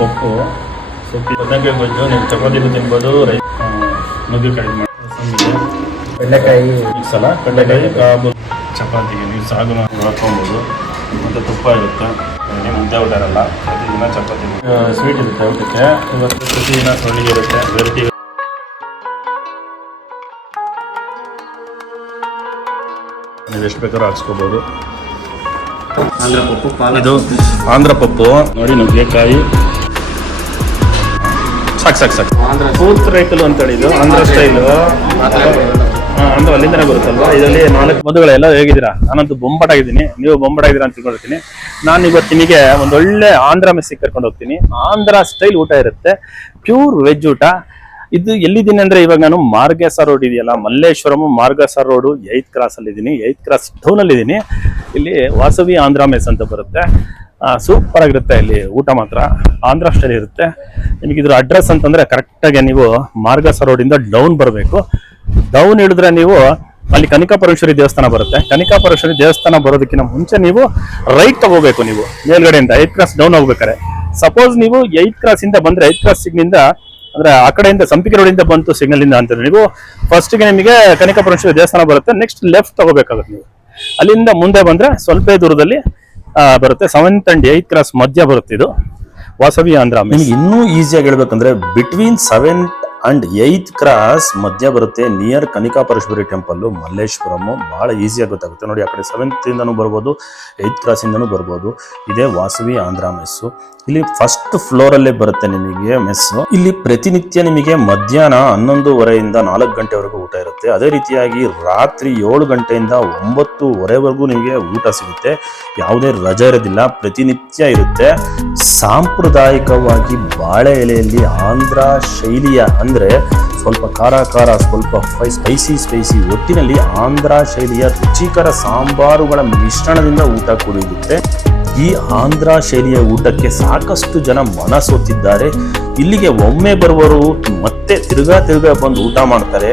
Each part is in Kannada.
ಪಪ್ಪು ಸೊಪ್ಪು ಬದನೆಕಾಯಿ ಗೊಜ್ಜು ನೀವು ಚಪಾತಿಗೂ ತಿನ್ಬೋದು. ನುಗ್ಗೆಕಾಯಿ ಮಾಡಿ ಬೆಂಡೆಕಾಯಿ ಮಿಕ್ಸ್ ಅಲ್ಲ, ಕಡಲೆಕಾಯಿ ಕಾಬು ಚಪಾತಿಗೆ ನೀವು ಸಾಗು ಹಾಕ್ಕೊಬೋದು. ಮತ್ತು ತುಪ್ಪ ಇರುತ್ತೆ, ಮುದ್ದೆ ಊಟ ಇರಲ್ಲ, ಪ್ರತಿದಿನ ಚಪಾತಿ ಸ್ವೀಟ್ ಇರುತ್ತೆ ಊಟಕ್ಕೆ. ಇವತ್ತು ಪ್ರತಿದಿನ ಸೊಳ್ಳಿಗೆ ಇರುತ್ತೆ, ವೆರೈಟಿ ನೀವು ಎಷ್ಟು ಬೇಕಾದ್ರೂ ಹಾಕ್ಸ್ಕೋಬೋದು. ಇದು ಆಂಧ್ರ ಪಪ್ಪು ನೋಡಿ, ನುಗ್ಗೆಕಾಯಿ ಸಾಕು ಫೂತ್ ರೈಕಲ್ ಅಂತೇಳಿ ಇದು ಆಂಧ್ರ ಸ್ಟೈಲು. ಅಂದ್ರೆ ಅಲ್ಲಿಂದನೇ ಬರುತ್ತಲ್ವಾ. ಇದರಲ್ಲಿ 4 ಮದುಗಳೆಲ್ಲ ಹೇಗಿದ್ದೀರಾ? ನಾನಂತೂ ಬೊಂಬಾಟಾಗಿದ್ದೀನಿ, ನೀವು ಬೊಂಬಾಟಾಗಿದ್ದೀರಾ ಅಂತ ತಿಳ್ಕೊಂಡಿರ್ತೀನಿ. ನಾನು ಇವತ್ತು ನಿಮಗೆ ಒಂದೊಳ್ಳೆ ಆಂಧ್ರ ಮೆಸ್ಸಿಗೆ ಕರ್ಕೊಂಡು ಹೋಗ್ತೀನಿ. ಆಂಧ್ರ ಸ್ಟೈಲ್ ಊಟ ಇರುತ್ತೆ, ಪ್ಯೂರ್ ವೆಜ್ ಊಟ. ಇದು ಎಲ್ಲಿದ್ದೀನಿ ಅಂದ್ರೆ, ಇವಾಗ ನಾನು ಮಾರ್ಗೇಸ ರೋಡ್ ಇದೆಯಲ್ಲ, ಮಲ್ಲೇಶ್ವರಂ ಮಾರ್ಗೇಸ ರೋಡು 8th ಕ್ರಾಸ್ ಅಲ್ಲಿ ಇದ್ದೀನಿ, 8th ಕ್ರಾಸ್ ಟೌನ್ ಅಲ್ಲಿ ಇದ್ದೀನಿ. ಇಲ್ಲಿ ವಾಸವಿ ಆಂಧ್ರ ಮೆಸ್ ಅಂತ ಬರುತ್ತೆ. ಸೂಪರ್ ಆಗಿರುತ್ತೆ ಇಲ್ಲಿ ಊಟ, ಮಾತ್ರ ಆಂಧ್ರ ಸ್ಟೈಲ್ ಇರುತ್ತೆ. ನಿಮಗೆ ಇದ್ರ ಅಡ್ರೆಸ್ ಅಂತಂದ್ರೆ ಕರೆಕ್ಟಾಗಿ ನೀವು ಮಾರ್ಗೇಸ ರೋಡ್ ಇಂದ ಡೌನ್ ಬರಬೇಕು. ಡೌನ್ ಇಳಿದ್ರೆ ನೀವು ಅಲ್ಲಿ ಕನಿಕಾಪರಮೇಶ್ವರಿ ದೇವಸ್ಥಾನ ಬರುತ್ತೆ. ಕನಿಕಾಪರಮೇಶ್ವರಿ ದೇವಸ್ಥಾನ ಬರೋದಕ್ಕಿಂತ ಮುಂಚೆ ನೀವು ರೈಟ್ ತಗೋಬೇಕು. ನೀವು ಮೇಲ್ಗಡೆಯಿಂದ 8th ಕ್ರಾಸ್ ಡೌನ್ ಹೋಗ್ಬೇಕಾರೆ, ಸಪೋಸ್ ನೀವು 8th ಕ್ರಾಸ್ ಇಂದ ಬಂದ್ರೆ 8th ಕ್ರಾಸ್ ಸಿಗ್ನಿಂದ ಅಂದ್ರೆ ಆ ಕಡೆಯಿಂದ ಸಂಪಿಗೆ ರೋಡಿಂದ ಬಂತು ಸಿಗ್ನಲ್ ಇಂದ ಅಂತಂದ್ರೆ, ನೀವು ಫಸ್ಟ್ಗೆ ನಿಮಗೆ ಕನಿಕಾಪರಮೇಶ್ವರಿ ದೇವಸ್ಥಾನ ಬರುತ್ತೆ. ನೆಕ್ಸ್ಟ್ ಲೆಫ್ಟ್ ತಗೋಬೇಕಾಗುತ್ತೆ. ನೀವು ಅಲ್ಲಿಂದ ಮುಂದೆ ಬಂದ್ರೆ ಸ್ವಲ್ಪ ದೂರದಲ್ಲಿ ಬರುತ್ತೆ. 7th and 8th ಕ್ರಾಸ್ ಮಧ್ಯ ಬರುತ್ತೆ ಇದು ವಾಸವಿ ಆಂಧ್ರ. ನಿಮ್ಗೆ ಇನ್ನೂ ಈಸಿಯಾಗಿ ಹೇಳ್ಬೇಕಂದ್ರೆ between 7th and 8th cross ಮಧ್ಯ ಬರುತ್ತೆ, ನಿಯರ್ ಕನಿಕಾಪರಮೇಶ್ವರಿ ಟೆಂಪಲ್ ಮಲ್ಲೇಶ್ವರಂ. ಬಹಳ ಈಸಿಯಾಗಿ ಗೊತ್ತಾಗುತ್ತೆ ನೋಡಿ. ಆ ಕಡೆ 7th ಇಂದನೂ ಬರ್ಬೋದು, 8th ಕ್ರಾಸ್ ಇಂದನೂ ಬರ್ಬೋದು. ಇದೇ ವಾಸವಿ ಆಂಧ್ರ ಮೆಸ್ಸು. ಇಲ್ಲಿ ಫಸ್ಟ್ ಫ್ಲೋರ್ ಅಲ್ಲೇ ಬರುತ್ತೆ ನಿಮಗೆ ಮೆಸ್ಸು. ಇಲ್ಲಿ ಪ್ರತಿನಿತ್ಯ ನಿಮಗೆ ಮಧ್ಯಾಹ್ನ 11:30 4 ಗಂಟೆವರೆಗೂ ಊಟ ಇರುತ್ತೆ. ಅದೇ ರೀತಿಯಾಗಿ ರಾತ್ರಿ 7 ಗಂಟೆಯಿಂದ 9:30ವರೆಗೂ ನಿಮಗೆ ಊಟ ಸಿಗುತ್ತೆ. ಯಾವುದೇ ರಜೆ ಇರೋದಿಲ್ಲ, ಪ್ರತಿನಿತ್ಯ ಇರುತ್ತೆ. ಸಾಂಪ್ರದಾಯಿಕವಾಗಿ ಬಾಳೆ ಎಲೆಯಲ್ಲಿ ಆಂಧ್ರ ಶೈಲಿಯ ಅಂದ್ರೆ ಸ್ವಲ್ಪ ಖಾರ ಸ್ವಲ್ಪ ಸ್ಪೈಸಿ ಒಟ್ಟಿನಲ್ಲಿ ಆಂಧ್ರ ಶೈಲಿಯ ರುಚಿಕರ ಸಾಂಬಾರುಗಳ ಮಿಶ್ರಣದಿಂದ ಊಟ ಕೂಡಿರುತ್ತೆ. ಈ ಆಂಧ್ರ ಶೈಲಿಯ ಊಟಕ್ಕೆ ಸಾಕಷ್ಟು ಜನ ಮನಸೋತಿದ್ದಾರೆ. ಇಲ್ಲಿಗೆ ಒಮ್ಮೆ ಬರುವವರು ಮತ್ತೆ ತಿರ್ಗಾ ಬಂದು ಊಟ ಮಾಡ್ತಾರೆ.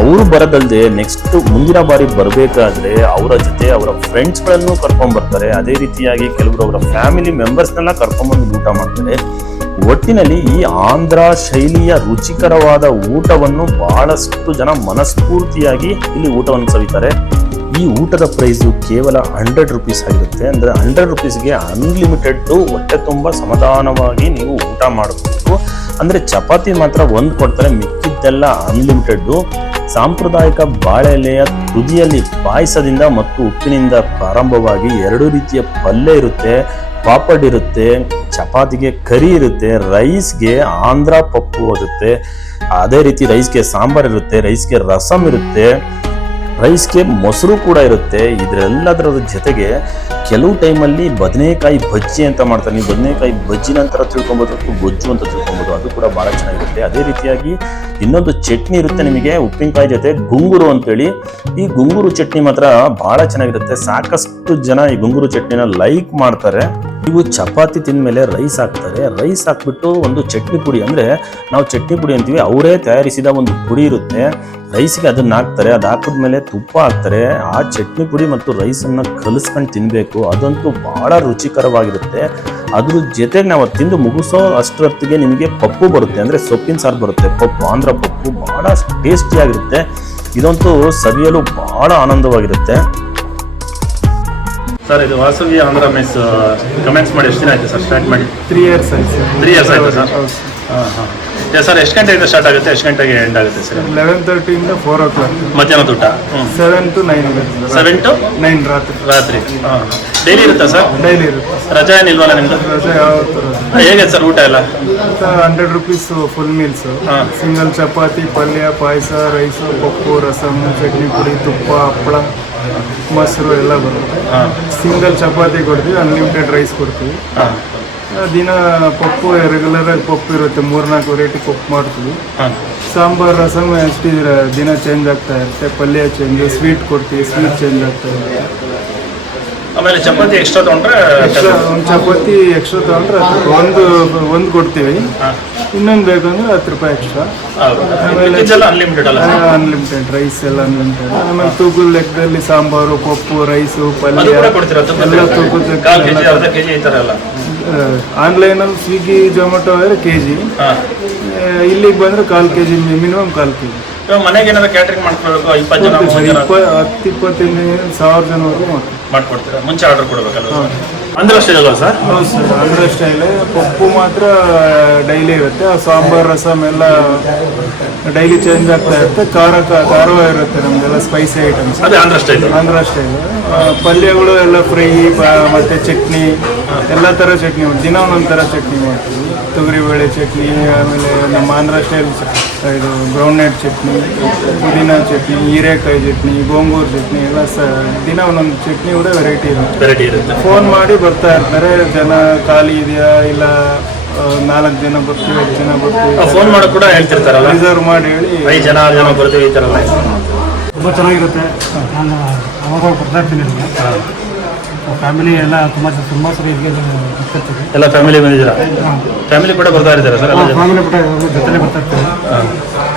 ಅವರು ಬರೋದಲ್ಲದೆ ನೆಕ್ಸ್ಟ್ ಮುಂದಿನ ಬಾರಿ ಬರಬೇಕಾದ್ರೆ ಅವರ ಜೊತೆ ಅವರ ಫ್ರೆಂಡ್ಸ್ಗಳನ್ನು ಕರ್ಕೊಂಡ್ ಬರ್ತಾರೆ. ಅದೇ ರೀತಿಯಾಗಿ ಕೆಲವರು ಅವರ ಫ್ಯಾಮಿಲಿ ಮೆಂಬರ್ಸ್ನೆಲ್ಲ ಕರ್ಕೊಂಡ್ಬಂದು ಊಟ ಮಾಡ್ತಾರೆ. ಒಟ್ಟಿನಲ್ಲಿ ಈ ಆಂಧ್ರ ಶೈಲಿಯ ರುಚಿಕರವಾದ ಊಟವನ್ನು ಬಹಳಷ್ಟು ಜನ ಮನಸ್ಫೂರ್ತಿಯಾಗಿ ಇಲ್ಲಿ ಊಟವನ್ನು ಸವಿತಾರೆ. ಈ ಊಟದ ಪ್ರೈಸು ಕೇವಲ 100 ರೂಪೀಸ್ ಆಗಿರುತ್ತೆ. ಅಂದರೆ 100 ರೂಪೀಸ್ಗೆ ಅನ್ಲಿಮಿಟೆಡ್ ಹೊಟ್ಟೆ ತುಂಬ ಸಮಾಧಾನವಾಗಿ ನೀವು ಊಟ ಮಾಡಬೇಕು. ಅಂದರೆ ಚಪಾತಿ ಮಾತ್ರ 1 ಕೊಡ್ತಾರೆ, ಮಿಕ್ಕಿದ್ದೆಲ್ಲ ಅನ್ಲಿಮಿಟೆಡ್. ಸಾಂಪ್ರದಾಯಿಕ ಬಾಳೆ ಎಲೆಯ ತುದಿಯಲ್ಲಿ ಪಾಯಸದಿಂದ ಮತ್ತು ಉಪ್ಪಿನಿಂದ ಪ್ರಾರಂಭವಾಗಿ 2 ರೀತಿಯ ಪಲ್ಯ ಇರುತ್ತೆ, ಪಾಪಡ್ ಇರುತ್ತೆ, ಚಪಾತಿಗೆ ಕರಿ ಇರುತ್ತೆ, ರೈಸ್ಗೆ ಆಂಧ್ರ ಪಪ್ಪು ಇರುತ್ತೆ, ಅದೇ ರೀತಿ ರೈಸ್ಗೆ ಸಾಂಬಾರ್ ಇರುತ್ತೆ, ರೈಸ್ಗೆ ರಸಮ್ ಇರುತ್ತೆ, ರೈಸ್ಗೆ ಮೊಸರು ಕೂಡ ಇರುತ್ತೆ. ಇದರೆಲ್ಲದರ ಜೊತೆಗೆ ಕೆಲವು ಟೈಮಲ್ಲಿ ಬದನೆಕಾಯಿ ಬಜ್ಜಿ ಅಂತ ಮಾಡ್ತಾರೆ. ನೀವು ಬದನೆಕಾಯಿ ಬಜ್ಜಿ ನಂತರ ತಿಳ್ಕೊಬೋದು, ಗೊಜ್ಜು ಅಂತ ತಿಳ್ಕೊಬೋದು, ಅದು ಕೂಡ ಬಹಳ ಚೆನ್ನಾಗಿರುತ್ತೆ. ಅದೇ ರೀತಿಯಾಗಿ ಇನ್ನೊಂದು ಚಟ್ನಿ ಇರುತ್ತೆ ನಿಮಗೆ ಉಪ್ಪಿನಕಾಯಿ ಜೊತೆ, ಗುಂಗುರು ಅಂತೇಳಿ. ಈ ಗುಂಗುರು ಚಟ್ನಿ ಮಾತ್ರ ಬಹಳ ಚೆನ್ನಾಗಿರುತ್ತೆ. ಸಾಕಷ್ಟು ಜನ ಈ ಗುಂಗುರು ಚಟ್ನಿನ ಲೈಕ್ ಮಾಡ್ತಾರೆ. ಇವು ಚಪಾತಿ ತಿಂದ್ಮೇಲೆ ರೈಸ್ ಹಾಕ್ತಾರೆ. ರೈಸ್ ಹಾಕ್ಬಿಟ್ಟು ಒಂದು ಚಟ್ನಿ ಪುಡಿ, ಅಂದ್ರೆ ನಾವು ಚಟ್ನಿ ಪುಡಿ ಅಂತೀವಿ, ಅವರೇ ತಯಾರಿಸಿದ ಒಂದು ಪುಡಿ ಇರುತ್ತೆ. ರೈಸ್ಗೆ ಅದನ್ನ ಹಾಕ್ತಾರೆ. ಅದು ಹಾಕಿದ್ಮೇಲೆ ತುಪ್ಪ ಹಾಕ್ತಾರೆ. ಆ ಚಟ್ನಿ ಪುಡಿ ಮತ್ತು ರೈಸನ್ನು ಕಲಿಸ್ಕೊಂಡು ತಿನ್ಬೇಕು. ಅದಂತೂ ಬಹಳ ರುಚಿಕರವಾಗಿರುತ್ತೆ. ಅದ್ರ ಜೊತೆಗೆ ನಾವು ತಿಂದು ಮುಗಿಸೋ ಅಷ್ಟೊತ್ತಿಗೆ ನಿಮಗೆ ಪಪ್ಪು ಬರುತ್ತೆ, ಅಂದ್ರೆ ಸೊಪ್ಪಿನ ಸಾರು ಬರುತ್ತೆ. ಪಪ್ಪು, ಆಂಧ್ರ ಪಪ್ಪು ಬಹಳ ಟೇಸ್ಟಿಯಾಗಿರುತ್ತೆ. ಇದಂತೂ ಸವಿಯಲು ಬಹಳ ಆನಂದವಾಗಿರುತ್ತೆ. ಸರ್, ಇದು ವಾಸವಿ ಆಂಧ್ರ ಮೆಸ್ ಕಮೆಂಟ್ಸ್ ಮಾಡಿ ಎಷ್ಟು ದಿನ ಆಯ್ತು ಸರ್ ಸ್ಟಾರ್ಟ್ ಮಾಡಿ? 3 years ಆಯ್ತು. 3 years ಆಯ್ತು ಸರ್. ಸರ್, ಎಷ್ಟು ಗಂಟೆಯಿಂದ ಸ್ಟಾರ್ಟ್ ಆಗುತ್ತೆ, ಎಷ್ಟು ಗಂಟೆಗೆ ಎಂಡ್ ಆಗುತ್ತೆ ಸರ್? 11:30 ಇಂದ 4 o'clock. ಮಧ್ಯಾಹ್ನದ ಊಟ 7 to 9 ಇರುತ್ತೆ. 7 to 9 ರಾತ್ರಿ. ಡೈಲಿ ಇರುತ್ತಾ ಸರ್? ಡೈಲಿ ಇರುತ್ತೆ. ರಜಾ ಏನಿಲ್ವಲ್ಲ ನಿಮ್ದು? ರಜೆ ಯಾವತ್ತು ಹೇಗೆ ಸರ್ ಊಟ ಎಲ್ಲ? 100 rupees full meals. Single chapati, ಪಲ್ಯ, ಪಾಯಸ, ರೈಸು, ಪಪ್ಪು, ರಸಮ್, ಚಟ್ನಿ ಪುಡಿ, ತುಪ್ಪ, ಹಪ್ಪಳ, ಮೊಸರು ಎಲ್ಲ ಬರುತ್ತೆ. ಸಿಂಗಲ್ ಚಪಾತಿ ಕೊಡ್ತೀವಿ, ಅನ್ಲಿಮಿಟೆಡ್ ರೈಸ್ ಕೊಡ್ತೀವಿ. ದಿನ ಪಪ್ಪು ರೆಗ್ಯುಲರ್ ಆಗಿ ಪಪ್ಪು ಇರುತ್ತೆ, 3-4 ವೆರೈಟಿ ಪಪ್ಪು ಮಾಡ್ತೀವಿ. ಸಾಂಬಾರ್, ರಸಮ್ ಅಷ್ಟು ದಿನ ಚೇಂಜ್ ಆಗ್ತಾ ಇರುತ್ತೆ. ಪಲ್ಯ ಚೇಂಜ್, ಸ್ವೀಟ್ ಕೊಡ್ತೀವಿ, ಸ್ವೀಟ್ ಚೇಂಜ್ ಆಗ್ತಾ ಇರುತ್ತೆ. ಆಮೇಲೆ ಚಪಾತಿ ಎಕ್ಸ್ಟ್ರಾ ತೊಗೊಂಡ್ರೆ ಒಂದು ಚಪಾತಿ ಎಕ್ಸ್ಟ್ರಾ ತೊಗೊಂಡ್ರೆ ಒಂದು ಕೊಡ್ತೀವಿ. ಇನ್ನೊಂದು ಬೇಕಂದ್ರೆ 10 ರೂಪಾಯಿ ಎಕ್ಸ್ಟ್ರಾ. ಆಮೇಲೆ ಅನ್ಲಿಮಿಟೆಡ್ ರೈಸ್ ಎಲ್ಲ ಅನ್ಲಿಮಿಟೆಡ್. ಆಮೇಲೆ ತೂಕದ ಲೆಕ್ಕದಲ್ಲಿ ಸಾಂಬಾರು, ಪಪ್ಪು, ರೈಸು, ಪಲ್ಯ ಎಲ್ಲ ತೂಕದ ಆನ್ಲೈನಲ್ಲಿ ಸ್ವಿಗ್ಗಿ ಜೊಮ್ಯಾಟೊ ಆದರೆ ಕೆ ಜಿ, ಇಲ್ಲಿಗೆ ಬಂದರೆ 1/4 kg, ಮಿನಿಮಮ್ 1/4 kg. ಇವಾಗ ಮನೆಗೆ ಏನಾದ್ರು ಕ್ಯಾಟ್ರಿಂಗ್ ಮಾಡ್ಕೊಳ್ಬೇಕು, 20 ಜನ 30 ಜನ 10-25,000 ಜನವರೆಗೂ ಮಾಡ್ಕೊಡ್ತೀರಾ? ಮುಂಚೆ ಆರ್ಡರ್ ಕೊಡಬೇಕಲ್ವ? ಆಂಧ್ರ ಸ್ಟೈಲ್ ಅಲ್ವಾ ಸರ್? ಹೌದು ಸರ್, ಆಂಧ್ರ ಸ್ಟೈಲೇ. ಪಪ್ಪು ಮಾತ್ರ ಡೈಲಿ ಇರುತ್ತೆ, ಸಾಂಬಾರ್ ರಸಮ್ ಎಲ್ಲ ಡೈಲಿ ಚೇಂಜ್ ಆಗ್ತಾ ಇರುತ್ತೆ. ಖಾರವ ಇರುತ್ತೆ ನಮ್ದೆಲ್ಲ, ಸ್ಪೈಸಿ ಐಟಮ್ಸ್. ಅದೇ ಆಂಧ್ರ ಸ್ಟೈಲ್. ಆಂಧ್ರ ಸ್ಟೈಲ್. ಪಲ್ಯಗಳು ಎಲ್ಲ ಫ್ರೈ ಮತ್ತು ಚಟ್ನಿ, ಎಲ್ಲ ಥರ ಚಟ್ನಿ ದಿನ ಒಂದೊಂದು ಥರ ಚಟ್ನಿ ಮಾಡ್ತೀವಿ. ತೊಗರಿಬೇಳೆ ಚಟ್ನಿ, ಆಮೇಲೆ ನಮ್ಮ ಆಂಧ್ರ ಸ್ಟೈಲ್ ಇದು ಗ್ರೌಂಡ್ನಟ್ ಚಟ್ನಿ, ಪುದೀನ ಚಟ್ನಿ, ಹೀರೆಕಾಯಿ ಚಟ್ನಿ, ಗೋಂಗೂರು ಚಟ್ನಿ ಎಲ್ಲ ದಿನ ಒಂದೊಂದು ಚಟ್ನಿ ಕೂಡ ವೆರೈಟಿ ಇರುತ್ತೆ. ಫೋನ್ ಮಾಡಿ ಬರ್ತಾ ಇರ್ತಾರೆ ಜನ, ಖಾಲಿ ಇದೆಯಾ ಇಲ್ಲ 4 ಜನ ಬರ್ತೀವಿ, 5 ಜನ ಬರ್ತೀವಿ. ಫೋನ್ ಮಾಡೋಕೆ ಕೂಡ ಹೇಳ್ತಿರ್ತಾರಲ್ಲ, ರಿಸರ್ವ್ ಮಾಡಿ ಹೇಳಿ 5 ಜನ ಬರ್ತೀವಿ ಈ ಥರ ಎಲ್ಲ. ತುಂಬ ಚೆನ್ನಾಗಿರುತ್ತೆ. ನಾನು ಅವಾಗ ಬರ್ತಾ ಇರ್ತೀನಿ ನನಗೆ. ಫ್ಯಾಮಿಲಿ ಎಲ್ಲ ತುಂಬ ಸರಿ ಹೀಗೆ ಬರ್ತಿರ್ತೀವಿ. ಎಲ್ಲ ಫ್ಯಾಮಿಲಿ ಬಂದಿದ್ದೀರಾ? ಫ್ಯಾಮಿಲಿ ಕೂಡ ಬರ್ತಾ ಇರ್ತಾರೆ ಸರ್? ಎಲ್ಲ ಫ್ಯಾಮಿಲಿ ಕೂಡ ಜೊತೆಲೇ ಬರ್ತಾ ಇರ್ತೀವಿ.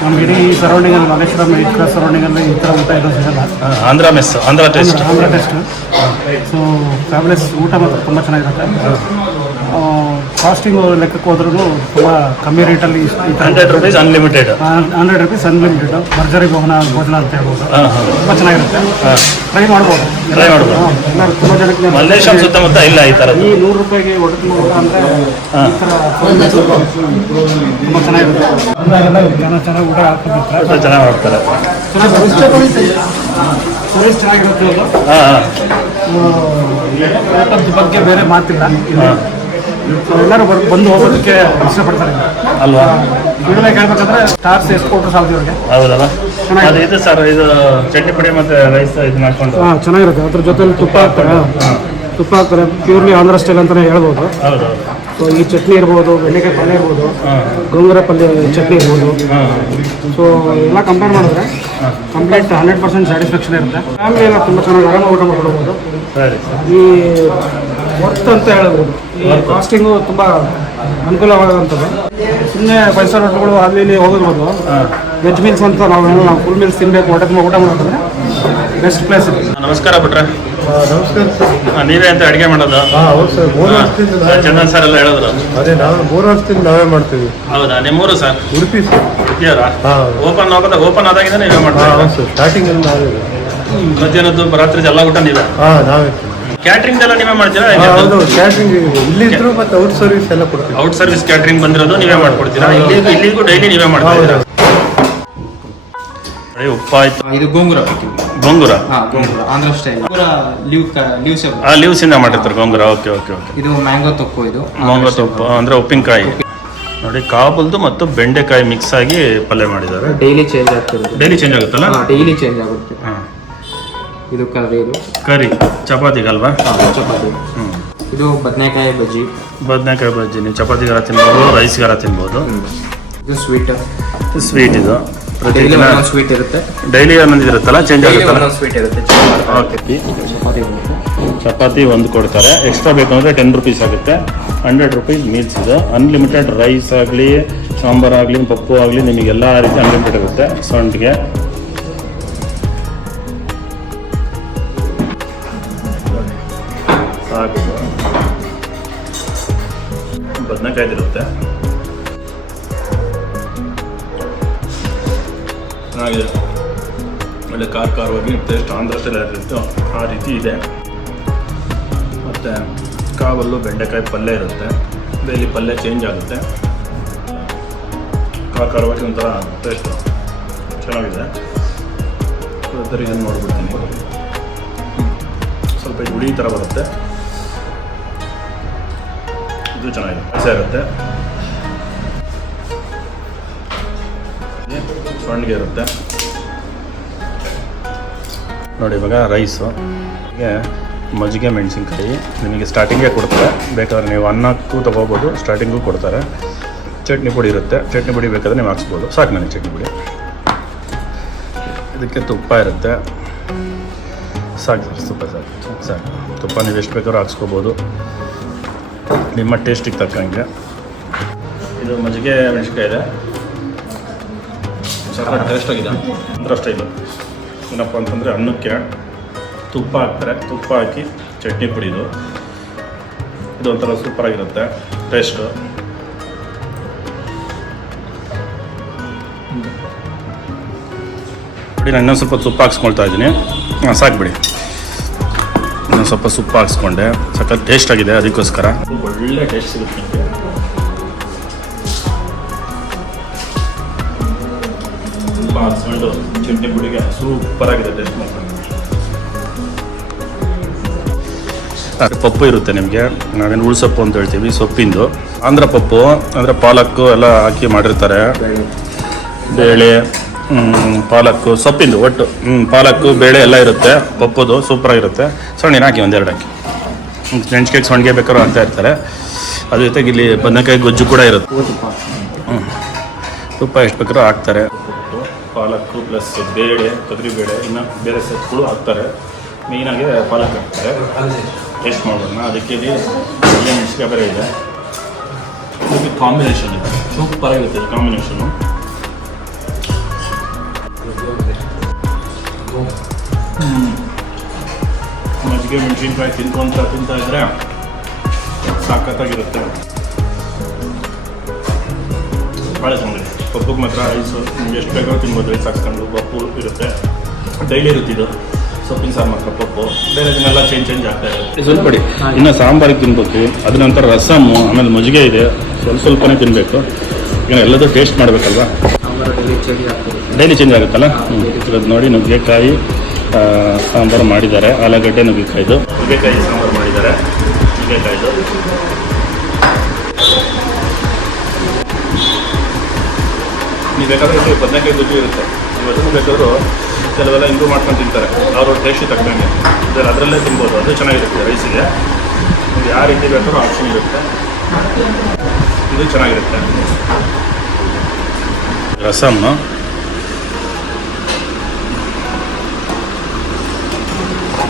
ನಮ್ಗೆ ಇಡೀ ಸರೌಂಡಿಂಗಲ್ಲಿ ಮಲ್ಲೇಶ್ವರಂ ಈ ಕಡೆ ಸರೌಂಡಿಂಗಲ್ಲಿ ಈ ಥರ ಊಟ ಇರೋ ಸಿಗಲ್ಲ. Andhra mess, Andhra taste. So families ಊಟ ಮಾತ್ರ ತುಂಬ ಚೆನ್ನಾಗಿರುತ್ತೆ. ಕಾಸ್ಟಿಂಗು ಲೆಕ್ಕಕ್ಕೆ ಹೋದ್ರೂ ತುಂಬ ಕಮ್ಮಿ ರೇಟಲ್ಲಿ 100 rupees ಅನ್ಲಿಮಿಟೆಡ್. 100 rupees unlimited. ಭರ್ಜರಿ ಭೋಜನ ಅಂತ ಹೇಳ್ಬೋದು. ತುಂಬ ಚೆನ್ನಾಗಿರುತ್ತೆ. ಟ್ರೈ ಮಾಡ್ಬೋದು. ಎಲ್ಲರೂ ತುಂಬ ಜನಕ್ಕೆ ಮಲ್ಲೇಶ್ವರಂ ಸುತ್ತಮುತ್ತ ಇಲ್ಲ ಈ ಥರ. ಈ 100 ರೂಪಾಯಿಗೆ ಒಟ್ಟು ಅಂದರೆ ಈ ಥರ ತುಂಬ ಚೆನ್ನಾಗಿರುತ್ತೆ. ಅಂದಾಗೆಲ್ಲ ಜನ ಚೆನ್ನಾಗಿ ಊಟ ಹಾಕ್ತಿರ್ತಾರೆ, ಚೆನ್ನಾಗಿ ಮಾಡ್ತಾರೆ. ಸರ್ವಿಸ್ ಚೆನ್ನಾಗಿರುತ್ತೆ. ಊಟದ ಬಗ್ಗೆ ಬೇರೆ ಮಾತಿಲ್ಲ. ಎಲ್ಲರೂ ಬಂದು ಹೋಗೋದಕ್ಕೆ ಇಷ್ಟಪಡ್ತಾರೆ ಅಲ್ವಾ? ವಿಡಿಯೋದಾಗ ಹೇಳ್ಬೇಕಂದ್ರೆ ಸ್ಟಾರ್ಸ್ ಎಷ್ಟು ಕೊಟ್ಟರು ಸಾಲದು ಇವ್ರಿಗೆ. ಹೌದಲ್ಲ? ಅದು ಇದು ಸರ್, ಇದು ಚಟ್ನಿ ಪುಡಿ ಮತ್ತು ರೈಸ್ ಇದು ಮಾಡ್ಕೊಂಡು ಚೆನ್ನಾಗಿರುತ್ತೆ. ಅದ್ರ ಜೊತೆಲಿ ತುಪ್ಪ ಹಾಕ್ತಾರೆ. ಪ್ಯೂರ್ಲಿ ಆಂಧ್ರ ಸ್ಟೈಲ್ ಅಂತಲೇ ಹೇಳ್ಬೋದು. ಹೌದು. ಸೊ ಈ ಚಟ್ನಿ ಇರ್ಬೋದು, ಬೆಂಡೆಕಾಯಿ ಪಲ್ಯ ಇರ್ಬೋದು, ಗೋಂಗೂರ ಪಲ್ಯ ಚಟ್ನಿ ಇರ್ಬೋದು. ಸೊ ಎಲ್ಲ ಕಂಪೇರ್ ಮಾಡಿದ್ರೆ ಕಂಪ್ಲೀಟ್ 100% ಸ್ಯಾಟಿಸ್ಫ್ಯಾಕ್ಷನ್ ಇರುತ್ತೆ. ಫ್ಯಾಮಿಲಿ ಎಲ್ಲ ತುಂಬ ಚೆನ್ನಾಗಿ ಆರಾಮಾಗಿ ಊಟ ಮಾಡ್ಕೊಳ್ಬೋದು. ಸರಿ ಸರ್. ಈ ವರ್ತ್ ಅಂತ ಹೇಳ್ಬೋದು. ಈ ಕಾಸ್ಟಿಂಗು ತುಂಬ ಅನುಕೂಲವಾದಂಥದ್ದು. ಸುಮ್ಮನೆ 5 ಸ್ಟಾರ್ ಹೋಟೆಲ್ಗಳು ಅಲ್ಲಿ ಇಲ್ಲಿ ಹೋಗೋದು ವೆಜ್ ಮೀಲ್ಸ್ ಅಂತ ನಾವು ಫುಲ್ ಮೀಲ್ಸ್ ತಿನ್ನಬೇಕು, ಹೊಟ್ಟೆ ತುಂಬ ಊಟ ಮಾಡೋದಂದ್ರೆ ಬೆಸ್ಟ್ ಪ್ಲೇಸ್ ಇದೆ. ನಮಸ್ಕಾರ ಬಿಟ್ರೆ. ನಮಸ್ಕಾರ ಸರ್. ನೀವೇ ಅಂತ ಅಡುಗೆ ಮಾಡೋದು? ಹೌದು ಸರ್, 3 ವರ್ಷದಿಂದ ಚಂದನ್ ಸರ್ ಎಲ್ಲ ಹೇಳಿದ್ರು. ಅದೇ ನಾವು 3 ವರ್ಷದಿಂದ ನಾವೇ ಮಾಡ್ತೀವಿ. ಹೌದಾ? ನಿಮ್ಮೂರು ಸರ್? ಉಡುಪಿ ಸರ್. ಉಡುಪಿಯವರಾ? ಓಪನ್ ಆದಾಗಿಂದ ನೀವೇ ಮಾಡ್ತೀರಾ? ಹೌದು ಸರ್, ಸ್ಟಾರ್ಟಿಂಗಲ್ಲಿ ನಾವೇ. ಮಧ್ಯಾಹ್ನದ್ದು ರಾತ್ರಿ ಎಲ್ಲ ಊಟ ನೀವೇ? ನಾವೇ. ಕ್ಯಾಟ್ರಿಂಗ್ ಎಲ್ಲ ನೀವೇ ಮಾಡ್ತೀರಾ? ಹೌದು, ಕ್ಯಾಟ್ರಿಂಗ್ ಇಲ್ಲಿದ್ರು ಮತ್ತೆ ಔಟ್ ಸರ್ವಿಸ್ ಎಲ್ಲ ಕೊಡ್ತೀವಿ. ಔಟ್ ಸರ್ವಿಸ್ ಕ್ಯಾಟ್ರಿಂಗ್ ಬಂದಿರೋದು ನೀವೇ ಮಾಡ್ಕೊಡ್ತೀರಾ? ಇಲ್ಲಿಗೂ ಡೈಲಿ ನೀವೇ ಮಾಡ್ತೀರಾ? ಉಪ್ಪಾಯ್ತು. ಇದು ಗೋಂಗೂರ. ಗೋಂಗೂರ ಆಂಧ್ರ ಸ್ಟೈಲ್. ಲೀವ್ಸ್ ಇಂದ ಮಾಡಿರ್ತಾರೆ ಗೋಂಗೂರ. Okay okay okay. ಇದು ಮ್ಯಾಂಗೋ ತೊಕ್ಕು. ಇದು ಮ್ಯಾಂಗೋ ತೊಪ್ಪು ಅಂದ್ರೆ ಉಪ್ಪಿನಕಾಯಿ ನೋಡಿ. ಕಾಬಲ್ದು ಮತ್ತು ಬೆಂಡೆಕಾಯಿ ಮಿಕ್ಸ್ ಆಗಿ ಪಲ್ಯ ಮಾಡಿದ್ದಾರೆ. ಡೈಲಿ ಚೇಂಜ್ ಆಗ್ತಿರುತ್ತೆ. ಡೈಲಿ ಚೇಂಜ್ ಆಗುತ್ತಲ್ಲ? ಡೈಲಿ ಚೇಂಜ್ ಆಗುತ್ತೆ. ಇದು ಕರಿ ಚಪಾತಿಗಲ್ವಾ? ಚಪಾತಿ. ಇದು ಬದನೆಕಾಯಿ ಬಜ್ಜಿ. ಬದನೆಕಾಯಿ ಬಜ್ಜಿ ನೀವು ಚಪಾತಿಗಾರ ತಿನ್ಬೋದು, ರೈಸ್ಗಾರ ತಿನ್ಬೋದು. ಇದು ಸ್ವೀಟ್. ಇದು ಡೈಲಿ ಒಂದೊಂದು ಸ್ವೀಟ್ ಇರುತ್ತೆ. ಡೈಲಿ ಒಂದೊಂದು ಇರುತ್ತಲ್ಲ, ಚೇಂಜ್ ಆಗುತ್ತಲ್ಲ? ಒಂದೊಂದು ಸ್ವೀಟ್ ಇರುತ್ತೆ. ಓಕೆ. ಚಪಾತಿ ಚಪಾತಿ ಒಂದು ಕೊಡ್ತಾರೆ. ಎಕ್ಸ್ಟ್ರಾ ಬೇಕಂದ್ರೆ 10 rupees ಆಗುತ್ತೆ. 100 rupees ಮೀಲ್ಸ್ ಇದು. ಅನ್ಲಿಮಿಟೆಡ್ ರೈಸ್ ಆಗಲಿ, ಸಾಂಬಾರು ಆಗಲಿ, ಪಪ್ಪು ಆಗಲಿ, ನಿಮಗೆಲ್ಲ ರೀತಿ ಅನ್ಲಿಮಿಟೆಡ್ ಇರುತ್ತೆ. ಸೊಂಟಿಗೆ ಸಾಕು. ಬದನೆಕಾಯ್ದಿರುತ್ತೆ. ಚೆನ್ನಾಗಿದೆ, ಒಳ್ಳೆ ಖಾರವಾಗಿ ಟೇಸ್ಟ್ ಆಂಧ್ರ ಸ್ಟೈಲ್ ಇರುತ್ತೋ ಆ ರೀತಿ ಇದೆ. ಮತ್ತು ಕಾವಲ್ಲು ಬೆಂಡೆಕಾಯಿ ಪಲ್ಯ ಇರುತ್ತೆ. ಡೈಲಿ ಪಲ್ಯ ಚೇಂಜ್ ಆಗುತ್ತೆ. ಖಾರವಾಗಿ ಒಂಥರ ಟೇಸ್ಟು ಚೆನ್ನಾಗಿದೆ. ಇದನ್ನು ನೋಡ್ಬಿಡ್ತೀನಿ. ಸ್ವಲ್ಪ ಇದು ಹುಳಿ ಥರ ಬರುತ್ತೆ. ಇದು ಚೆನ್ನಾಗಿದೆ, ಪಾಯಸ ಇರುತ್ತೆ, ಸಣ್ಣಗೆ ಇರುತ್ತೆ ನೋಡಿ. ಇವಾಗ ರೈಸು, ಹೀಗೆ ಮಜ್ಜಿಗೆ ಮೆಣಸಿನ್ಕಾಯಿ ನಿಮಗೆ ಸ್ಟಾರ್ಟಿಂಗೇ ಕೊಡ್ತಾರೆ. ಬೇಕಾದ್ರೆ ನೀವು ಅನ್ನಕ್ಕೂ ತೊಗೋಬೋದು, ಸ್ಟಾರ್ಟಿಂಗೂ ಕೊಡ್ತಾರೆ. ಚಟ್ನಿ ಪುಡಿ ಇರುತ್ತೆ. ಚಟ್ನಿ ಪುಡಿ ಬೇಕಾದ್ರೆ ನೀವು ಹಾಕ್ಸ್ಬೋದು. ಸಾಕು ನನಗೆ ಚಟ್ನಿ ಪುಡಿ. ಇದಕ್ಕೆ ತುಪ್ಪ ಇರುತ್ತೆ. ಸಾಕು ಸರ್, ತುಪ್ಪ ಸಾಕು. ತುಪ್ಪ ನೀವು ಎಷ್ಟು ಬೇಕಾದ್ರೂ ಹಾಕ್ಸ್ಕೋಬೋದು, ನಿಮ್ಮ ಟೇಸ್ಟಿಗೆ ತಕ್ಕಂಗೆ. ಇದು ಮಜ್ಜಿಗೆ ಮೆಣಸಿನ್ಕಾಯಿ ಇದೆ, ಸ್ವಲ್ಪ ಟೇಸ್ಟಾಗಿದೆ. ಆಂಧ್ರ ಸ್ಟೈಲು ಏನಪ್ಪ ಅಂತಂದರೆ ಅನ್ನಕ್ಕೆ ತುಪ್ಪ ಹಾಕ್ತಾರೆ. ತುಪ್ಪ ಹಾಕಿ ಚಟ್ನಿ ಪುಡಿದು ಇದು ಒಂಥರ ಸೂಪರ್ ಆಗಿರುತ್ತೆ ಟೇಸ್ಟು. ಬಿಡಿ, ನಾನು ಇನ್ನೊಂದು ಸ್ವಲ್ಪ ತುಪ್ಪ ಹಾಕ್ಸ್ಕೊಳ್ತಾ ಇದ್ದೀನಿ. ಸಾಕು ಬಿಡಿ, ಇನ್ನೊಂದು ಸ್ವಲ್ಪ ತುಪ್ಪ ಹಾಕ್ಸ್ಕೊಂಡೆ. ಸಖತ್ ಟೇಸ್ಟ್ ಆಗಿದೆ, ಅದಕ್ಕೋಸ್ಕರ ಒಳ್ಳೆ ಟೇಸ್ಟ್ ಸಿಗುತ್ತೆ ನಿಮಗೆ. ತುಪ್ಪ ಹಾಕ್ಸ್ಕೊಂಡು ಚಟ್ನಿ ಪುಡಿಗೆ ಸೂಪರ್ ಆಗಿದೆ ಟೇಸ್ಟ್ ಮಾಡ್ಕೊಂಡು. ಪಪ್ಪು ಇರುತ್ತೆ ನಿಮಗೆ, ನಾವೇನು ಉಳ್ಸೊಪ್ಪು ಅಂತ ಹೇಳ್ತೀವಿ, ಸೊಪ್ಪಿಂದು. ಆಂಧ್ರ ಪಪ್ಪು ಅಂದರೆ ಪಾಲಕ್ಕು ಎಲ್ಲ ಹಾಕಿ ಮಾಡಿರ್ತಾರೆ. ಬೇಳೆ, ಪಾಲಕ್ಕು, ಸೊಪ್ಪಿಂದು ಒಟ್ಟು ಪಾಲಕ್ಕು ಬೇಳೆ ಎಲ್ಲ ಇರುತ್ತೆ. ಪಪ್ಪುದು ಸೂಪರಾಗಿರುತ್ತೆ. ಸೊಣ್ಣಿನ ಹಾಕಿ ಒಂದೆರಡು ಹಾಕಿ, ನೆಂಚ್ಕೆಗೆ ಸೊಣ್ಣಿಗೆ ಬೇಕಾದ್ರೂ ಹಾಕ್ತಾ ಇರ್ತಾರೆ. ಅದ್ರ ಜೊತೆಗೆ ಇಲ್ಲಿ ಬದನೆಕಾಯಿ ಗೊಜ್ಜು ಕೂಡ ಇರುತ್ತೆ. ತುಪ್ಪ ಎಷ್ಟು ಬೇಕಾದ್ರೂ ಹಾಕ್ತಾರೆ. ಪಾಲಕ್ಕು ಪ್ಲಸ್ ಬೇಳೆ, ತೊಗರಿಬೇಳೆ, ಇನ್ನು ಬೇರೆ ಸೊಪ್ಪುಗಳು ಹಾಕ್ತಾರೆ. ಮೇಯ್ನಾಗಿ ಪಾಲಕ್ ಹಾಕ್ತಾರೆ. ಟೇಸ್ಟ್ ಮಾಡೋಣ. ಅದಕ್ಕೆ ಇಲ್ಲಿ ಒಳ್ಳೆ ಮೆಣಸಿಗೆ ಬೇರೆ ಇದೆ. ಇದಕ್ಕೆ ಕಾಂಬಿನೇಷನ್ ಇದೆ, ಸೂಪರಾಗಿರುತ್ತೆ ಇದು ಕಾಂಬಿನೇಷನು. ಮಜ್ಜಿಗೆ ಮೆಣಸಿನ್ಕಾಯಿ ತಿಂತಾ ಇದ್ರೆ ಸಾಕತ್ತಾಗಿರುತ್ತೆ. ಭಾಳ ಚೆನ್ನಾಗಿದೆ. ಪಪ್ಪುಗೆ ಮಾತ್ರ ರೈಸು ನಿಮ್ಗೆ ಎಷ್ಟು ಬೇಕಾದ್ರೂ ತಿನ್ಬೋದು. ರೈಸ್ ಹಾಕ್ಸ್ಕೊಂಡು ಪಪ್ಪು ಇರುತ್ತೆ, ಡೈಲಿ ಇರುತ್ತೆ ಇದು. ಸೊಪ್ಪಿನ ಸಾರು ಮಾತ್ರ ಪಪ್ಪು, ಬೇರೆ ಇದನ್ನೆಲ್ಲ ಚೇಂಜ್ ಆಗ್ತಾ ಇದೆ. ಸ್ವಲ್ಪ ಬಿಡಿ, ಇನ್ನು ಸಾಂಬಾರಿಗೆ ತಿನ್ಬೇಕು. ಅದ ನಂತರ ರಸಮ್ಮು, ಆಮೇಲೆ ಮಜ್ಜಿಗೆ ಇದೆ, ಸ್ವಲ್ಪನೇ ತಿನ್ನಬೇಕು. ಈಗ ಎಲ್ಲದೂ ಟೇಸ್ಟ್ ಮಾಡಬೇಕಲ್ವಾ, ಡೈಲಿ ಚೇಂಜ್ ಆಗುತ್ತಲ್ಲ. ಇವತ್ತು ನೋಡಿ ನುಗ್ಗೆಕಾಯಿ ಸಾಂಬಾರು ಮಾಡಿದ್ದಾರೆ. ಆಲೂಗಡ್ಡೆ ನುಗ್ಗೆಕಾಯಿದು ಸಾಂಬಾರು ಮಾಡಿದ್ದಾರೆ. ನುಗ್ಗೆಕಾಯಿದು ನೀವು ಬೇಕಾದ್ರೆ ಇದು ಬದನೆಕಾಯಿ ಗೊಜ್ಜು ಇರುತ್ತೆ. ಇವತ್ತು ಬೇಕಾದರೂ ಕೆಲವೆಲ್ಲ ಇಂಪ್ರೂವ್ ಮಾಡ್ಕೊಂಡು ತಿಂತಾರೆ ಅವರು ಟೇಸ್ಟ್ ತಕ್ಕಂಗೆ. ಅದರಲ್ಲೇ ತಿನ್ಬೋದು, ಅದು ಚೆನ್ನಾಗಿರುತ್ತೆ ರೈಸಿಗೆ. ನೀವು ಯಾವ ರೀತಿ ಬೇಕಾದ್ರೂ ಆಪ್ಷನ್ ಇರುತ್ತೆ, ಇದು ಚೆನ್ನಾಗಿರುತ್ತೆ. ರಸಮ್ಮು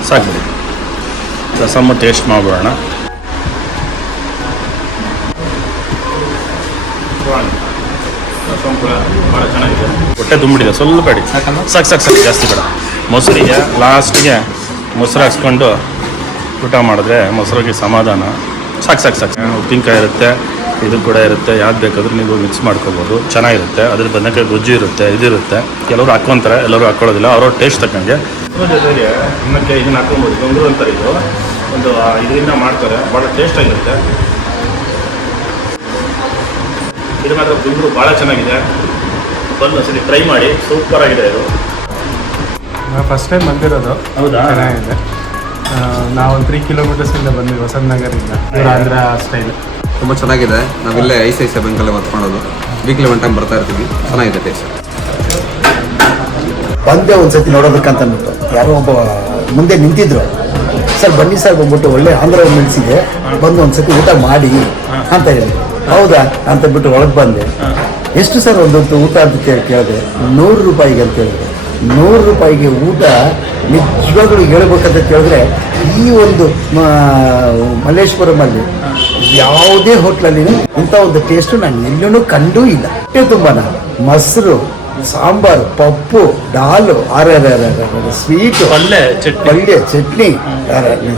ಸಾಕು, ರಸಮ್ಮು ಟೇಸ್ಟ್ ಮಾಡ್ಬಿಡೋಣ. ರಸಮ್ ಕೂಡ ಭಾಳ ಚೆನ್ನಾಗಿದೆ. ಹೊಟ್ಟೆ ತುಂಬಿಡಿದೆ, ಸ್ವಲ್ಪ ಬೇಡಿ, ಸಾಕು ಜಾಸ್ತಿ ಬೇಡ. ಮೊಸರಿಗೆ ಲಾಸ್ಟಿಗೆ ಮೊಸರು ಹಾಕ್ಸ್ಕೊಂಡು ಊಟ ಮಾಡಿದ್ರೆ ಮೊಸರಿಗೆ ಸಮಾಧಾನ. ಸಾಕು. ಉಪ್ಪಿನಕಾಯಿ ಇರುತ್ತೆ, ಇದು ಕೂಡ ಇರುತ್ತೆ. ಯಾವ್ದು ಬೇಕಾದ್ರೂ ನೀವು ಮಿಕ್ಸ್ ಮಾಡ್ಕೋಬೋದು, ಚೆನ್ನಾಗಿರುತ್ತೆ. ಅದ್ರ ಬದನೆಕಾಯಿ ಗೊಜ್ಜು ಇರುತ್ತೆ, ಇದಿರುತ್ತೆ. ಕೆಲವರು ಹಾಕ್ಕೊಂತಾರೆ, ಎಲ್ಲರೂ ಹಾಕ್ಕೊಳ್ಳೋದಿಲ್ಲ, ಅವ್ರವ್ರ ಟೇಸ್ಟ್ ತಕ್ಕಂಗೆ. ಜೊತೆಗೆ ಇನ್ನಕ್ಕೆ ಇದನ್ನು ಹಾಕ್ಕೊಬೋದು. ಗಂಗೂರು ಅಂತಾರೆ, ಇದು ಒಂದು ಇದರಿಂದ ಮಾಡ್ತಾರೆ, ಭಾಳ ಟೇಸ್ಟಾಗಿರುತ್ತೆ. ಇದು ಮಾತ್ರ ಗಂಗೂರು ಭಾಳ ಚೆನ್ನಾಗಿದೆ. ಬಂದು ಸರಿ ಟ್ರೈ ಮಾಡಿ, ಸೂಪರ್ ಆಗಿದೆ ಇದು. ನಾವು ಫಸ್ಟ್ ಟೈಮ್ ಬಂದಿರೋದು. ಹೌದಾ? ಚೆನ್ನಾಗಿದೆ. ನಾವೊಂದು 3 ಕಿಲೋಮೀಟರ್ಸಿಂದ ಬಂದ್ವಿ, ಹೊಸನಗರಿಂದ. ಆಂಧ್ರ ಸ್ಟೈಲ್ ತುಂಬ ಚೆನ್ನಾಗಿದೆ. ನಾವಿಲ್ಲೇ ICICI ಬ್ಯಾಂಕಲ್ಲೇ ವರ್ಕ್ ಮಾಡೋದು. ವೀಕ್ಲಿ 1 ಟೈಮ್ ಬರ್ತಾ ಇರ್ತೀವಿ. ಚೆನ್ನಾಗಿದೆ ಟೇಸ್ಟ್. ಬಂದೆ ಒಂದ್ಸತಿ ನೋಡೋದಕ್ಕಂತ ಅಂದ್ಬಿಟ್ಟು ಯಾರೋ ಒಬ್ಬ ಮುಂದೆ ನಿಂತಿದ್ರು. ಸರ್ ಬನ್ನಿ ಸರ್ ಬಂದ್ಬಿಟ್ಟು ಒಳ್ಳೆ ಆಂಧ್ರ ಮೆಣಸಿಗೆ ಬಂದು ಒಂದ್ಸತಿ ಊಟ ಮಾಡಿ ಅಂತ ಹೇಳಿ. ಹೌದಾ ಅಂತ ಬಿಟ್ಟು ಒಳಗೆ ಬಂದೆ. ಎಷ್ಟು ಸರ್ ಒಂದೊಂದು ಊಟ ಅಂತ ಕೇಳಿದೆ. 100 ರೂಪಾಯಿಗೆ ಅಂತ ಹೇಳಿದೆ. 100 ರೂಪಾಯಿಗೆ ಊಟ ನಿಜವಾಗ್ಲೂ ಹೇಳ್ಬೇಕಂತ ಕೇಳಿದ್ರೆ ಈ ಒಂದು ಮಲ್ಲೇಶ್ವರಮಲ್ಲಿ ಯಾವುದೇ ಹೋಟ್ಲಲ್ಲಿ ಇಂಥ ಒಂದು ಟೇಸ್ಟು ನಾನು ಎಲ್ಲೂ ಕಂಡೂ ಇಲ್ಲ. ಹೊಟ್ಟೆ ತುಂಬಾನ ಮೊಸರು, ಸಾಂಬಾರು, ಪಪ್ಪು, ದಾಲು, ಸ್ವೀಟು, ಪಲ್ಯ, ಚಟ್ನಿ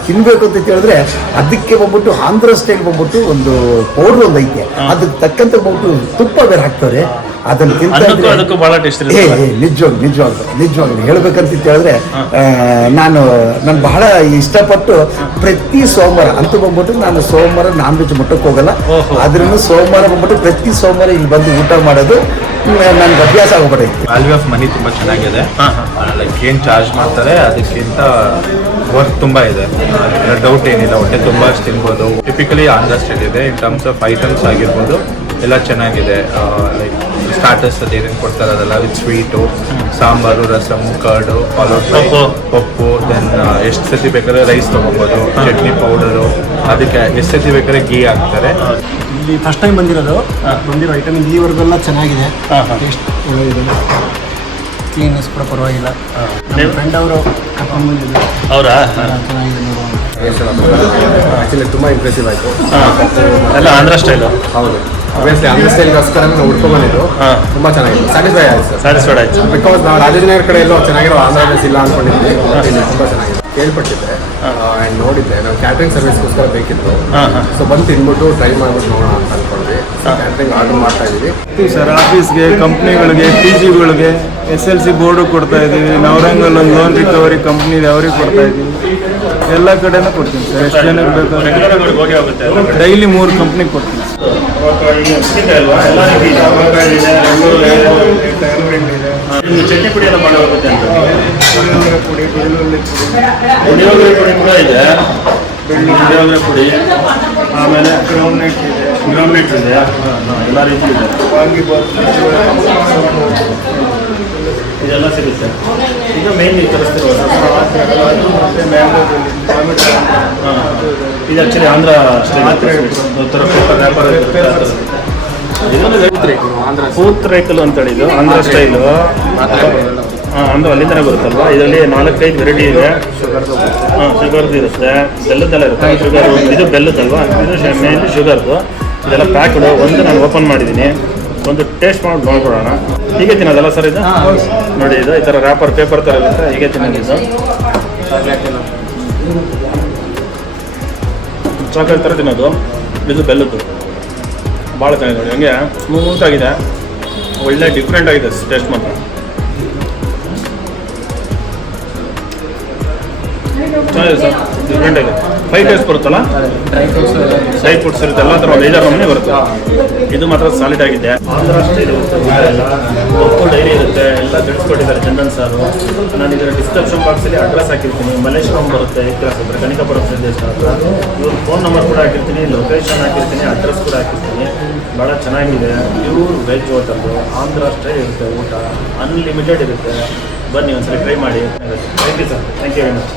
ತಿನ್ಬೇಕು ಅಂತ ಹೇಳಿದ್ರೆ ಅದಕ್ಕೆ ಬಂದ್ಬಿಟ್ಟು ಆಂಧ್ರ ಸ್ಟೈಲ್ ಬಂದ್ಬಿಟ್ಟು ಒಂದು ಪೌಡ್ರ್ ಒಂದು ಐತೆ, ಅದಕ್ಕೆ ತಕ್ಕಂತೆ ಬಂದ್ಬಿಟ್ಟು ತುಪ್ಪ ಬೇರೆ ಹಾಕ್ತಾರೆ. ಅದನ್ನು ತಿಂತ ಭಾಳ ಟೇಸ್ಟ್ ನಿಜವಾಗ್ಲು ಹೇಳ್ಬೇಕಂತ ಹೇಳಿದ್ರೆ ನಾನು ಬಹಳ ಇಷ್ಟಪಟ್ಟು ಪ್ರತಿ ಸೋಮವಾರ ಅಂತೂ ಬಂದ್ಬಿಟ್ಟು ನಾನು ಸೋಮವಾರ ನಾನ್ ವೆಜ್ ಮುಟ್ಟಕ್ಕೆ ಹೋಗಲ್ಲ. ಆದ್ರೂ ಸೋಮವಾರ ಬಂದ್ಬಿಟ್ಟು ಪ್ರತಿ ಸೋಮವಾರ ಇಲ್ಲಿ ಬಂದು ಊಟ ಮಾಡೋದು ನನ್ಗೆ ಅಭ್ಯಾಸ ಆಗ್ಬಿಟ್ಟೈತಿ. ವ್ಯಾಲ್ಯೂ ಆಫ್ ಮನಿ ತುಂಬ ಚೆನ್ನಾಗಿದೆ. ಲೈಕ್ ಏನು ಚಾರ್ಜ್ ಮಾಡ್ತಾರೆ ಅದಕ್ಕಿಂತ ವರ್ಕ್ ತುಂಬ ಇದೆ. ಡೌಟ್ ಏನಿಲ್ಲ, ಹೊಟ್ಟೆ ತುಂಬ ಅಷ್ಟು ತಿನ್ಬೋದು. ಟಿಪಿಕಲಿ ಆಂಧ್ರ ಸ್ಟೈಲ್ ಇದೆ. ಇನ್ ಟರ್ಮ್ಸ್ ಆಫ್ ಐಟಮ್ಸ್ ಆಗಿರ್ಬೋದು ಎಲ್ಲ ಚೆನ್ನಾಗಿದೆ. ಲೈಕ್ ಸ್ಟಾರ್ಟರ್ಸ್ ಅದೇನೇನು ಕೊಡ್ತಾರೆ ಅದೆಲ್ಲ with sweet, sambar, rasam, curd, followed by pappu. Then ಎಷ್ಟು ಸತಿ ಬೇಕಾದ್ರೆ ರೈಸ್ ತೊಗೊಬೋದು, ಚಟ್ನಿ ಪೌಡರು, ಅದಕ್ಕೆ ಎಷ್ಟು ಸತಿ ಬೇಕಾದ್ರೆ ಗೀ ಹಾಕ್ತಾರೆ. ಇಲ್ಲಿ ಫಸ್ಟ್ ಟೈಮ್ ಬಂದಿರೋ ಐಟಮ್ ಇಲ್ಲಿವರೆಗೆಲ್ಲ ಚೆನ್ನಾಗಿದೆ. ಟೇಸ್ಟ್ ಒಳ್ಳೆಯದಿದೆ, ಕ್ಲೀನೆಸ್ ಕೂಡ ಪರವಾಗಿಲ್ಲ. ನಮ್ಮ ಫ್ರೆಂಡ್ ಅವರು ಕರ್ಕೊಂಡು ಬಂದಿದ್ರು, ಅವರಾ? ಚೆನ್ನಾಗಿದೆ ನೋಡುವ. ಆ್ಯಕ್ಚುಲಿ ತುಂಬ ಇಂಪ್ರೆಸಿವ್ ಆಯಿತು. ಎಲ್ಲ ಆಂಧ್ರ ಸ್ಟೈಲು. ಹೌದು, ಆಬ್ವಿಯಸ್ಲಿ ಆಂಧ್ರ ಸ್ಟೈಲ್ಗೋಸ್ಕರ ನಾವು ಹುಡ್ಕೊಂಡ್ಬಂದಿದ್ದು. ತುಂಬ ಚೆನ್ನಾಗಿದೆ, ಸ್ಯಾಟಿಸ್ಫೈಡ್ ಆಯಿತು ಸರ್. ಸ್ಯಾಟಿಸ್ಫೈಡ್ ಆಯ್ತು. ಬಿಕಾಸ್ ನಾವು ರಾಜನಗರ ಕಡೆ ಎಲ್ಲೋ ಚೆನ್ನಾಗಿರೋ ಆಂಧ್ರ ಡ್ರೆಸ್ ಇಲ್ಲ ಅಂದ್ಕೊಂಡಿದ್ವಿ. ತುಂಬ ಚೆನ್ನಾಗಿದೆ. ಕೇಳ್ಪಟ್ಟಿದ್ದೆ ಆ್ಯಂಡ್ ನೋಡಿದ್ದೆ ನಾವು ಕ್ಯಾಟ್ರಿಂಗ್ ಸರ್ವಿಸ್ಗೋಸ್ಕರ ಬೇಕಿತ್ತು ಹಾಂ ಹಾಂ ಸೊ ಬಂದು ತಿನ್ಬಿಟ್ಟು ಟ್ರೈ ಮಾಡ್ಬಿಟ್ಟು ನೋಡೋಣ ಅಂತ ಅನ್ಕೊಂಡ್ವಿ ಕ್ಯಾಟ್ರಿಂಗ್ ಆರ್ಡರ್ ಮಾಡ್ತಾ ಇದ್ದೀವಿ ಸರ್ ಆಫೀಸ್ಗೆ ಕಂಪ್ನಿಗಳಿಗೆ PGಗಳಿಗೆ SLC ಬೋರ್ಡು ಕೊಡ್ತಾ ಇದ್ದೀವಿ. ನವರಂಗಲ್ ಒಂದು ಲೋನ್ ರಿಕವರಿ ಕಂಪ್ನಿ ಇದೆ, ಅವ್ರಿಗೆ ಕೊಡ್ತಾ ಇದ್ದೀವಿ. ಎಲ್ಲ ಕಡೆನೂ ಕೊಡ್ತೀನಿ ಸರ್. ಎಷ್ಟು ಜನಕ್ಕೆ ಬೇಕಾದ್ರೆ ರೆಗ್ಯುಲರ್ ಆಗಿ ಹೋಗಿ ಆಗುತ್ತೆ ಎಲ್ಲ ಕಡೆ. ಡೈಲಿ 3 ಕಂಪ್ನಿಗೆ ಕೊಡ್ತೀನಿ ಸರ್. ಈಗ ಸಿಗುತ್ತೆ ಅಲ್ವಾ ಎಲ್ಲ ರೀತಿ ಇದೆ. ಅವಕಾಯಿ ಇದೆ, ಟ್ಯಾಬ್ಲೆಟ್ ಇದೆ, ನಿಮ್ಗೆ ಚಟ್ನಿ ಪುಡಿ ಎಲ್ಲ ಮಾಡಿ ಹೋಗುತ್ತೆ ಅಂತ ಪುಳಿಯೋಗರೆ ಪುಡಿ, ಬೆಳ್ಳುಳ್ಳಿ ಪುಡಿ, ಪುಳಿಯೋಗರೆ ಪುಡಿ ಕೂಡ ಇದೆ. ಪುಳಿಯೋಗರೆ ಪುಡಿ, ಆಮೇಲೆ ಗ್ರೌಂಡ್ನಟ್ ಇದೆ, ಗ್ರಾಮ್ನೆಟ್ ಇದೆ, ಎಲ್ಲ ರೀತಿ ಇದೆ. ವಾಂಗಿಬಾತ್, ಇದೆಲ್ಲ ಸಿಗುತ್ತೆ. ಇದು ಮೇನ್ ನೀವು ತರಿಸ್ತಿರೋದು ಮತ್ತೆ ಮ್ಯಾಂಗೋದಲ್ಲಿ ಟೊಮೆಟೊ, ಇದು ಆ್ಯಕ್ಚುಲಿ ಆಂಧ್ರ ಸ್ಟೈಲ್ ಥರ ಪೇಪರ್ ವ್ಯಾಪಾರ ಪೂತ್ರೈಕಲ್ ಅಂತೇಳಿ ಇದು ಆಂಧ್ರ ಸ್ಟೈಲು. ಅಂದ್ರೆ ಅಲ್ಲಿಂದನೇ ಬರುತ್ತಲ್ವಾ. ಇದರಲ್ಲಿ 4-5 ವೆರೈಟಿ ಇದೆ. ಶುಗರ್ದು ಇರುತ್ತೆ, ಬೆಲ್ಲದ್ದೆಲ್ಲ ಇರುತ್ತೆ. ಶುಗರ್ ಇದು ಬೆಲ್ಲದಲ್ವಾ, ಇದು ಮೇನ್ಲಿ ಶುಗರ್ದು. ಇದೆಲ್ಲ ಪ್ಯಾಕ್ಡು. ಒಂದು ನಾನು ಓಪನ್ ಮಾಡಿದ್ದೀನಿ, ಒಂದು ಟೇಸ್ಟ್ ಮಾಡಿ ನೋಡ್ಕೊಡೋಣ. ಹೀಗೆ ತಿನ್ನೋದಲ್ಲ ಸರ್ ಇದು? ನೋಡಿ ಇದು ಈ ಥರ ರ್ಯಾಪರ್ ಪೇಪರ್ ಥರ ಇರುತ್ತೆ, ಹೀಗೆ ತಿನ್ನೋದು. ಚಾಕ್ಲೇಟ್ ಥರ ತಿನ್ನೋದು. ಇದು ಬೆಲ್ಲದ್ದು ಭಾಳ ಚೆನ್ನಾಗಿದೆ ನೋಡಿ, ಹಂಗೆ ಸ್ಮೂತ್ ಆಗಿದೆ, ಒಳ್ಳೆ ಡಿಫ್ರೆಂಟ್ ಆಗಿದೆ ಟೇಸ್ಟ್ ಮಾತ್ರ. ಚೆನ್ನಾಗಿದೆ ಸರ್, ಡಿಫ್ರೆಂಟ್ ಆಗಿದೆ. 5 ಟೇಸ್ಟ್ ಬರುತ್ತಲ್ಲ, ಡ್ರೈ ಫ್ರೂಟ್ಸ್ ಇರುತ್ತೆ, ಎಲ್ಲ ಥರ ಒಂದು 5-6 ನಮೂನೆ ಬರುತ್ತೆ. ಇದು ಮಾತ್ರ ಸಾಲಿಡ್ ಆಗಿದೆ. ಆಂಧ್ರ ಸ್ಟೈಲ್ ಇರುತ್ತೆ ಊಟ ಎಲ್ಲ. ಒಪ್ಪು ಡೈರಿ ಇರುತ್ತೆ, ಎಲ್ಲ ತಿಳಿಸ್ಕೊಟ್ಟಿದ್ದಾರೆ ಚಂದನ್ ಸಾರು. ನಾನು ಇದರ ಡಿಸ್ಕ್ರಿಪ್ಷನ್ ಬಾಕ್ಸಲ್ಲಿ ಅಡ್ರೆಸ್ ಹಾಕಿರ್ತೀನಿ. ಮಲ್ಲೇಶ್ವರಂ ಬರುತ್ತೆ, ಕ್ಲಾಸ್ ಹತ್ರ ಕನಿಕಾಪುರಂ ಸಂದೇಶ ಹತ್ರ. ಇವ್ರ ಫೋನ್ ನಂಬರ್ ಕೂಡ ಹಾಕಿರ್ತೀನಿ, ಲೊಕೇಶನ್ ಹಾಕಿರ್ತೀನಿ, ಅಡ್ರೆಸ್ ಕೂಡ ಹಾಕಿರ್ತೀನಿ. ಭಾಳ ಚೆನ್ನಾಗಿದೆ. Pure veg hotel, Andhra style ಇರುತ್ತೆ ಊಟ, ಅನ್ಲಿಮಿಟೆಡ್ ಇರುತ್ತೆ. ಬನ್ನಿ ಒಂದ್ಸಲ ಟ್ರೈ ಮಾಡಿ. Thank you sir, thank you very much.